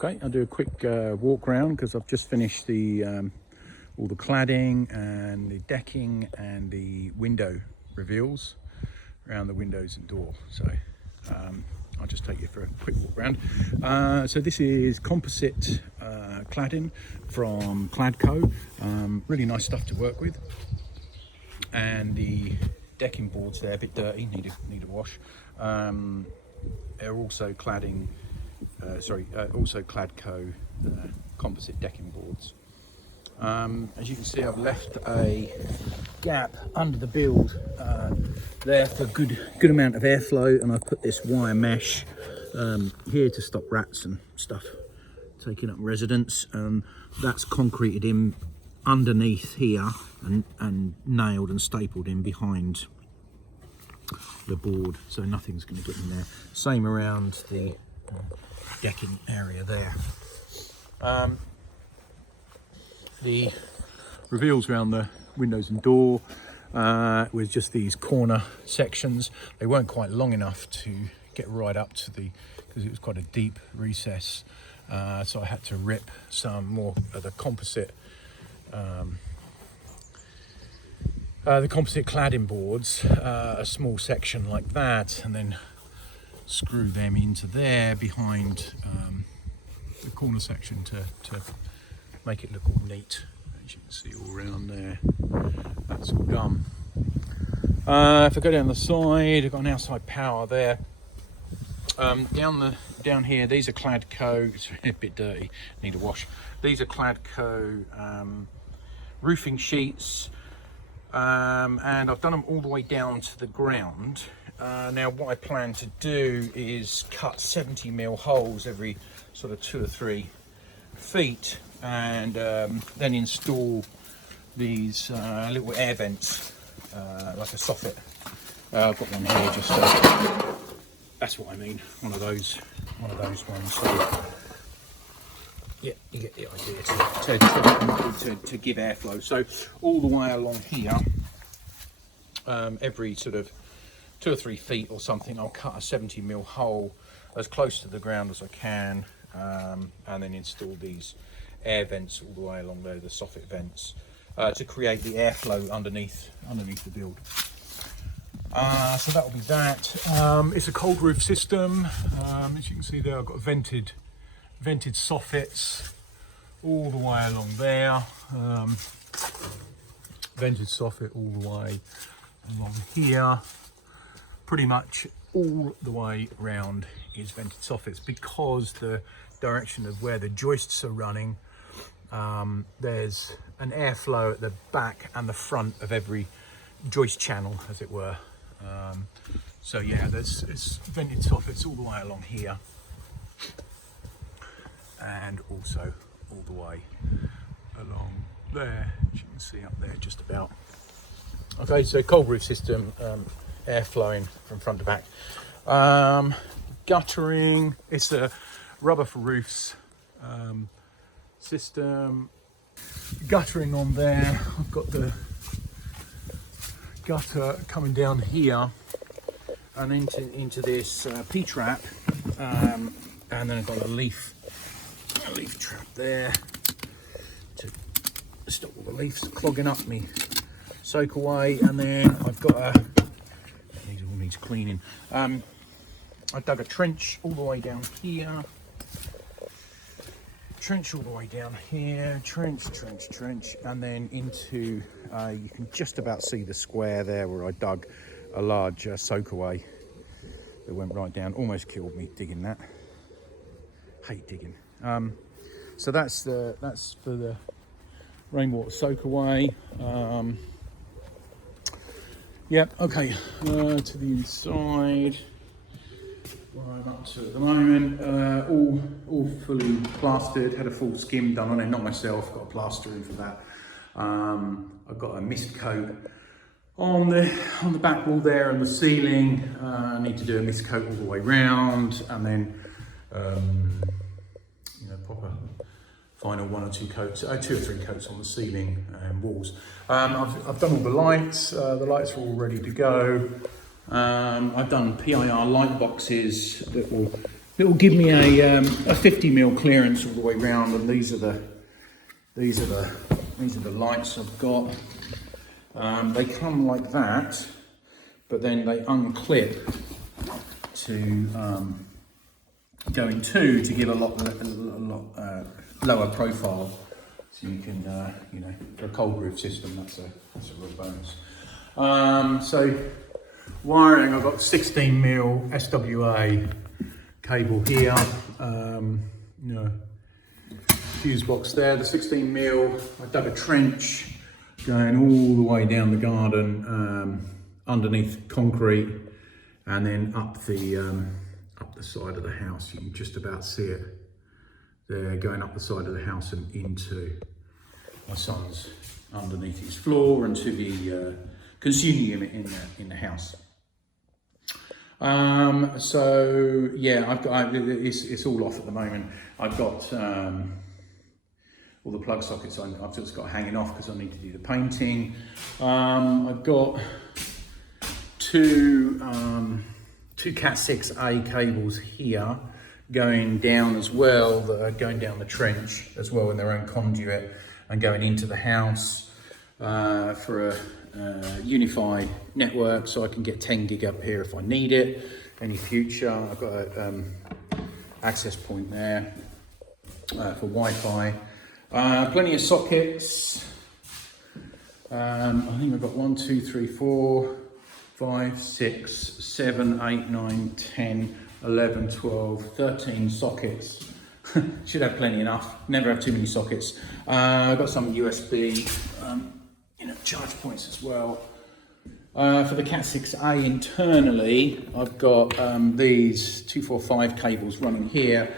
Okay, I'll do a quick walk around because I've just finished the all the cladding and the decking and the window reveals around the windows and door. So I'll just take you for a quick walk around. So this is composite cladding from Cladco. Really nice stuff to work with. And the decking boards there, a bit dirty, need a wash. They're also cladding. Also Cladco composite decking boards. As you can see, I've left a gap under the build there for good amount of airflow, and I've put this wire mesh here to stop rats and stuff taking up residence. That's concreted in underneath here and nailed and stapled in behind the board, so nothing's going to get in there. Same around the decking area there. The reveals around the windows and door with just these corner sections. They weren't quite long enough to get right up to because it was quite a deep recess, so I had to rip some more of the composite cladding boards, a small section like that, and then screw them into there behind the corner section to make it look all neat. As you can see all around there, that's all done. If I go down the side, I've got an outside power there. Down here, these are Cladco. It's a bit dirty, need a wash. These are Cladco roofing sheets, and I've done them all the way down to the ground. Now what I plan to do is cut 70mm holes every sort of 2 or 3 feet, and then install these little air vents like a soffit. I've got one here, just that's what I mean, one of those ones. So yeah, you get the idea, to give airflow. So all the way along here, every sort of 2 or 3 feet or something, I'll cut a 70mm hole as close to the ground as I can, and then install these air vents all the way along there, the soffit vents, to create the airflow underneath the build. So that will be that. It's a cold roof system. As you can see there, I've got vented soffits all the way along there. Vented soffit all the way along here. Pretty much all the way around is vented soffits, because the direction of where the joists are running, there's an airflow at the back and the front of every joist channel, as it were. So yeah, it's vented soffits all the way along here, and also all the way along there, as you can see up there just about. Okay, so cold roof system, air flowing from front to back. Guttering, it's a rubber for roofs system. Guttering on there, I've got the gutter coming down here and into this P-trap, and then I've got a leaf trap there to stop all the leaves clogging up me soak away. And then I've got these all needs cleaning. I dug a trench all the way down here, trench all the way down here, trench, and then into, you can just about see the square there where I dug a large soak away that went right down. Almost killed me digging that. Hate digging. So that's for the rainwater soak away. Yep, okay, to the inside. What I'm up to at the moment, all fully plastered, had a full skim done on it, not myself, got a plaster in for that. I've got a mist coat on the back wall there and the ceiling. I need to do a mist coat all the way round, and then proper final 1 or 2 coats, 2 or 3 coats on the ceiling and walls. I've done all the lights are all ready to go. I've done PIR light boxes that will It will give me a 50mm clearance all the way round, and these are the lights I've got. They come like that, but then they unclip to go in two to give a lot lower profile. So you can, you know, for a cold roof system, that's a real bonus. So wiring, I've got 16mm SWA cable here. You know, fuse box there. The 16mm, I dug a trench going all the way down the garden, underneath concrete, and then up the side of the house. You can just about see it there, going up the side of the house and into my son's underneath his floor and to the consuming unit in the house. So yeah, it's all off at the moment. I've got all the plug sockets I've just got hanging off because I need to do the painting. I've got two Cat 6A cables here going down as well, that are going down the trench as well in their own conduit and going into the house for a unified network, so I can get 10 gig up here if I need it, any future. I've got a access point there for Wi-Fi. Plenty of sockets. I think I've got 1, 2, 3, 4, 5, 6, 7, 8, 9, 10, 11, 12, 13 sockets. Should have plenty enough. Never have too many sockets. I've got some USB charge points as well. For the Cat 6A internally, I've got these 245 cables running here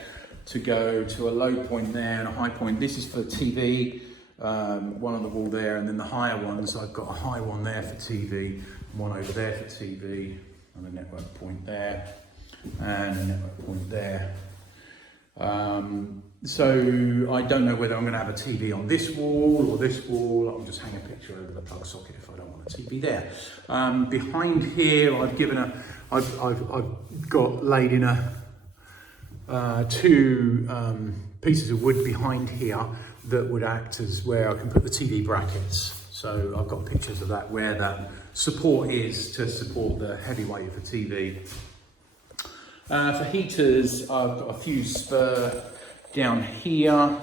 to go to a low point there and a high point. This is for TV, one on the wall there, and then the higher ones, I've got a high one there for TV, one over there for TV, and a network point there, and a network point there. So I don't know whether I'm going to have a TV on this wall or this wall. I'll just hang a picture over the plug socket if I don't want a TV there. Behind here, I've got laid in two pieces of wood behind here that would act as where I can put the TV brackets. So I've got pictures of that, where that support is to support the heavy weight of the TV. For heaters, I've got a fuse spur down here,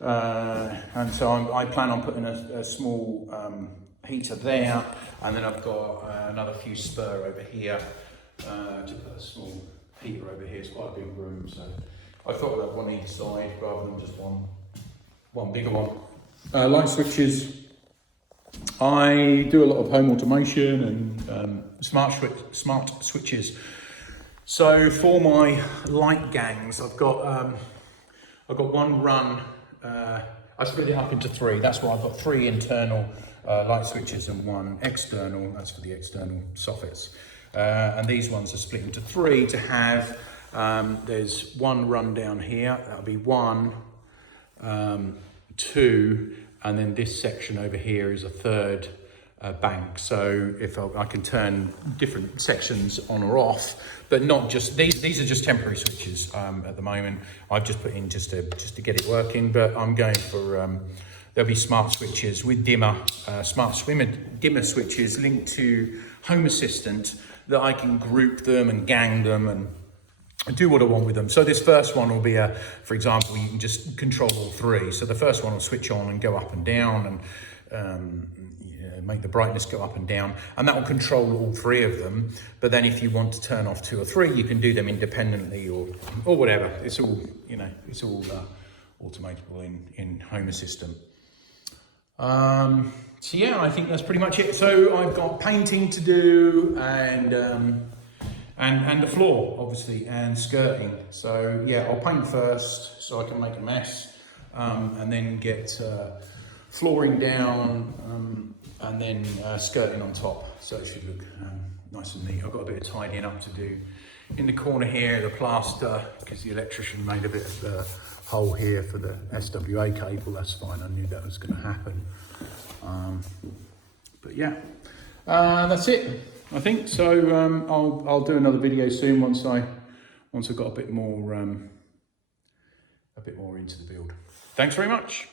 and so I plan on putting a small heater there, and then I've got another fuse spur over here to put a small heater over here. It's quite a big room, so I thought I'd have one each side rather than just one bigger one. Light switches. I do a lot of home automation and smart switches. So for my light gangs, I've got one run. I split it up into three. That's why I've got 3 internal light switches and 1 external. That's for the external soffits. And these ones are split into 3 to have. There's 1 run down here. That'll be 1, 2, and then this section over here is a 3rd bank. So if I can turn different sections on or off, but not just these are just temporary switches at the moment. I've just put in just to get it working, but I'm going for there'll be smart switches with dimmer, dimmer switches linked to Home Assistant that I can group them and gang them and do what I want with them. So this first one will be for example, you can just control all 3. So the first one will switch on and go up and down and make the brightness go up and down, and that will control all 3 of them. But then if you want to turn off 2 or 3, you can do them independently or whatever. It's all, it's all automatable in Home Assistant. So yeah, I think that's pretty much it. So I've got painting to do and the floor, obviously, and skirting. So yeah, I'll paint first so I can make a mess, and then get flooring down, and then skirting on top. So it should look nice and neat. I've got a bit of tidying up to do in the corner here, the plaster, because the electrician made a bit of the hole here for the SWA cable. That's fine, I knew that was going to happen. But yeah, that's it, I think. So I'll do another video soon once once I've got a bit more into the build. Thanks very much.